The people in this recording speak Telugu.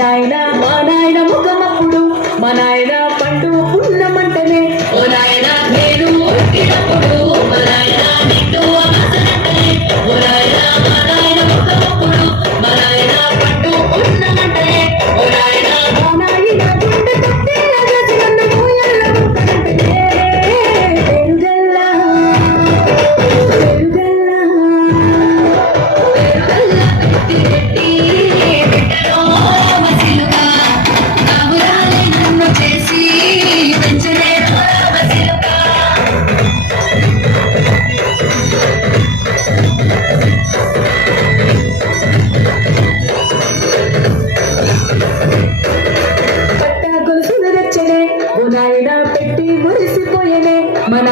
నాయన మా నాయన ముఖమప్పుడు మా నాయన పండు పున్నమంటనే ఓ నాయన నేను పుట్టినప్పుడు మా నాయన నిండు అమసనంటనే ఓ నాయన మా నాయన ముఖమప్పుడు మా నాయన పండు పున్నమంటనే ఓ నాయన మా నాయన గుండె కట్టేలా చేసి నన్ను పూయల్లో ఉంటనంటనే పెరుగల్లా పెరుగల్లా పెరుగల్లా పెట్టి పెట్టి మురిసిపోయేనే మన